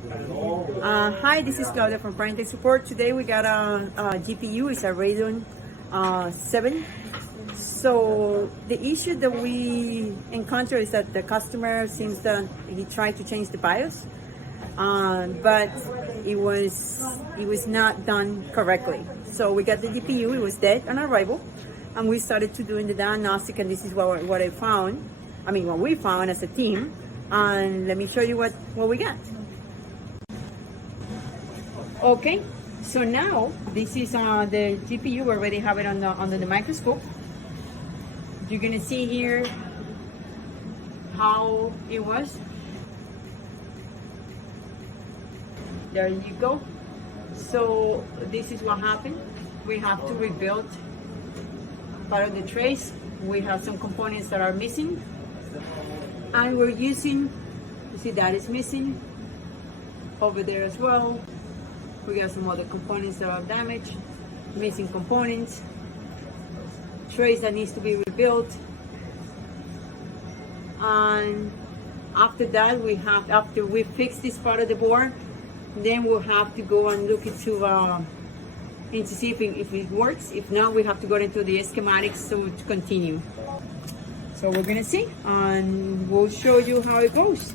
Hi, this is Claudia from Prime Tech Support. Today we got a GPU. It's a Radeon 7. So the issue that we encounter is that the customer seems that he tried to change the BIOS, but it was not done correctly. So we got the GPU. It was dead on arrival, and we started to doing the diagnostic. And this is what I found. I mean, what we found as a team. And let me show you what we got. Okay, so now this is the GPU. We already have it under the microscope. You're gonna see here how it was. There you go. So this is what happened. We have to rebuild part of the trace. We have some components that are missing, and we're using, you see that is missing over there as well. We got some other components that are damaged, missing components, trace that needs to be rebuilt. And after that, after we fix this part of the board, then we'll have to go and look into see if it works. If not, we have to go into the schematics to continue. So we're gonna see, and we'll show you how it goes.